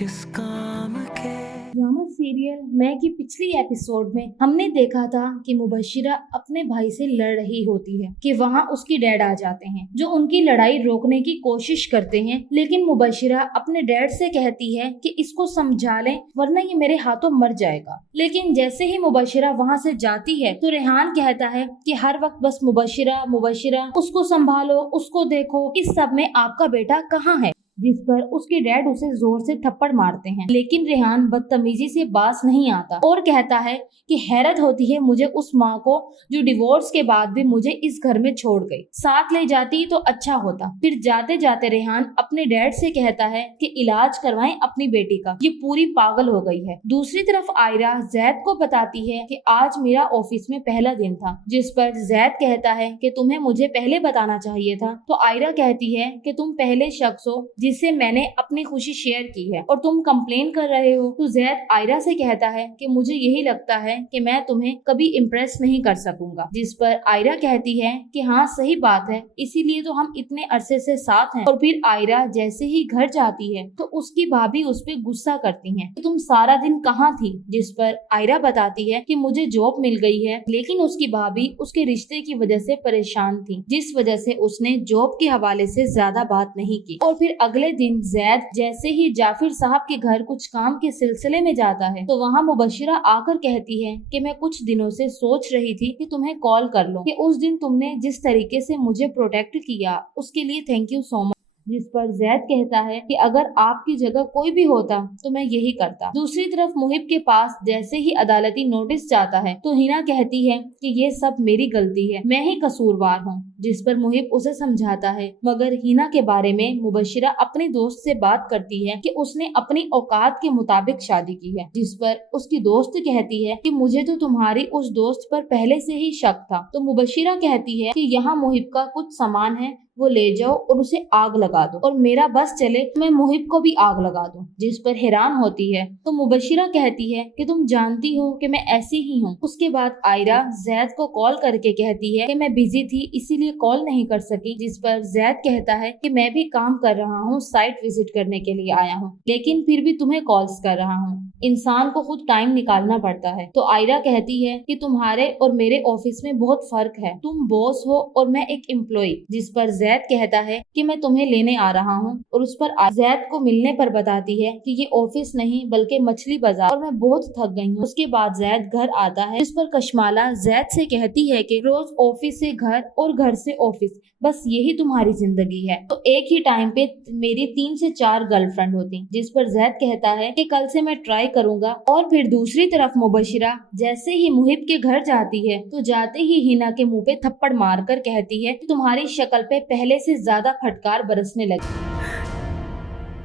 किस काम के। ड्रामा सीरियल मैं की पिछली एपिसोड में हमने देखा था कि मुबशिरा अपने भाई से लड़ रही होती है कि वहाँ उसकी डैड आ जाते हैं जो उनकी लड़ाई रोकने की कोशिश करते हैं, लेकिन मुबशिरा अपने डैड से कहती है कि इसको समझा लें वरना ये मेरे हाथों मर जाएगा। लेकिन जैसे ही मुबशिरा वहाँ से जाती है तो रेहान कहता है कि हर वक्त बस मुबशिरा मुबशिरा, उसको संभालो, उसको देखो, इस सब में आपका बेटा कहाँ है, जिस पर उसके डैड उसे जोर से थप्पड़ मारते हैं। लेकिन रेहान बदतमीजी से बाज नहीं आता और कहता है कि हैरत होती है मुझे उस माँ को जो डिवोर्स के बाद भी मुझे इस घर में छोड़ गई, साथ ले जाती तो अच्छा होता। फिर जाते जाते रेहान अपने डैड से कहता है कि इलाज करवाएं अपनी बेटी का, ये पूरी पागल हो गई है। दूसरी तरफ आयरा जैद को बताती है कि आज मेरा ऑफिस में पहला दिन था, जिस पर जैद कहता है कि तुम्हें मुझे पहले बताना चाहिए था। तो आयरा कहती है कि तुम पहले शख्स हो जिससे मैंने अपनी खुशी शेयर की है और तुम कंप्लेन कर रहे हो। तो जैद आयरा से कहता है कि मुझे यही लगता है कि मैं तुम्हें कभी इम्प्रेस नहीं कर सकूंगा, जिस पर आयरा कहती है कि हाँ सही बात है, इसीलिए तो हम इतने अरसे से साथ हैं। और फिर आयरा जैसे ही घर जाती है तो उसकी भाभी उस पर गुस्सा करती है कि तुम सारा दिन कहाँ थी, जिस पर आयरा बताती है कि मुझे जॉब मिल गई है, लेकिन उसकी भाभी उसके रिश्ते की वजह से परेशान थी, जिस वजह से उसने जॉब के हवाले से ज्यादा बात नहीं की। और फिर अगले दिन जैद जैसे ही जाफिर साहब के घर कुछ काम के सिलसिले में जाता है तो वहाँ मुबशिरा आकर कहती है कि मैं कुछ दिनों से सोच रही थी कि तुम्हें कॉल कर लूं कि उस दिन तुमने जिस तरीके से मुझे प्रोटेक्ट किया उसके लिए थैंक यू सो मच। जिस पर जैद कहता है कि अगर आपकी जगह कोई भी होता तो मैं यही करता। दूसरी तरफ मुहिब के पास जैसे ही अदालती नोटिस जाता है तो हिना कहती है कि ये सब मेरी गलती है, मैं ही कसूरवार हूँ, जिस पर मुहिब उसे समझाता है। मगर हिना के बारे में मुबशिरा अपने दोस्त से बात करती है कि उसने अपनी औकात के मुताबिक शादी की है, जिस पर उसकी दोस्त कहती है कि मुझे तो तुम्हारी उस दोस्त पर पहले से ही शक था। तो मुबशिरा कहती है कि यहाँ मुहिब का कुछ सामान है, वो ले जाओ और उसे आग लगा दो, और मेरा बस चले तो मैं मुहिब को भी आग लगा दूं। जिस पर हैरान होती है तो मुबशिरा कहती है कि तुम जानती हो कि मैं ऐसी ही हूँ। उसके बाद आयरा जैद को कॉल करके कहती है कि मैं बिजी थी इसीलिए कॉल नहीं कर सकी, जिस पर जैद कहता है कि मैं भी काम कर रहा हूँ, साइट विजिट करने के लिए आया हूँ, लेकिन फिर भी तुम्हें कॉल्स कर रहा हूँ, इंसान को खुद टाइम निकालना पड़ता है। तो आयरा कहती है कि तुम्हारे और मेरे ऑफिस में बहुत फर्क है, तुम बॉस हो और मैं एक एम्प्लॉय। जिस पर जैद कहता है कि मैं तुम्हें लेने आ रहा हूँ, और उस पर जैद को मिलने पर बताती है कि ये ऑफिस नहीं बल्कि मछली बाजार और मैं बहुत थक गई हूँ। उसके बाद जैद घर आता है, जिस पर कशमाला जैद से कहती है कि रोज ऑफिस से घर और घर से ऑफिस, बस यही तुम्हारी जिंदगी है। तो एक ही टाइम पे मेरी 3 से 4 गर्लफ्रेंड होती, जिस पर जैद कहता है कि कल से मैं ट्राई करूंगा। और फिर दूसरी तरफ मुबशिरा जैसे ही मुहिब के घर जाती है तो जाते ही हिना के मुंह पे थप्पड़ मारकर कहती है तुम्हारी शक्ल पे पहले से ज्यादा फटकार बरसने लगी।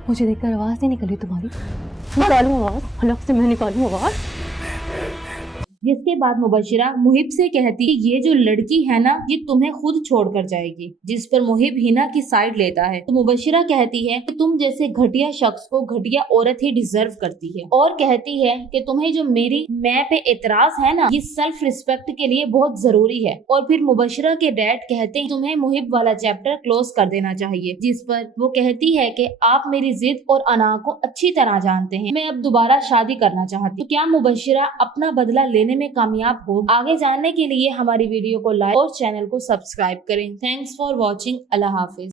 मुझे देखकर आवाज नहीं निकली तुम्हारी, निकालूं आवाज, हलक से मैं निकालूं आवाज। जिसके बाद मुबशिरा मुहिब से कहती है ये जो लड़की है ना ये तुम्हें खुद छोड़कर जाएगी, जिस पर मुहिब हिना की साइड लेता है। तो मुबशिरा कहती है कि तुम जैसे घटिया शख्स को घटिया औरत ही डिजर्व करती है, और कहती है कि तुम्हें जो मेरी मैं पे एतराज है ना ये सेल्फ रिस्पेक्ट के लिए बहुत जरूरी है। और फिर मुबशिरा के डैड कहते हैं तुम्हें मुहिब वाला चैप्टर क्लोज कर देना चाहिए, जिस पर वो कहती है कि आप मेरी जिद और अना को अच्छी तरह जानते हैं, मैं अब दोबारा शादी करना चाहती हूँ। तो क्या मुबशिरा अपना बदला लेने में कामयाब हो? आगे जानने के लिए हमारी वीडियो को लाइक और चैनल को सब्सक्राइब करें। Thanks for watching. Allah Hafiz.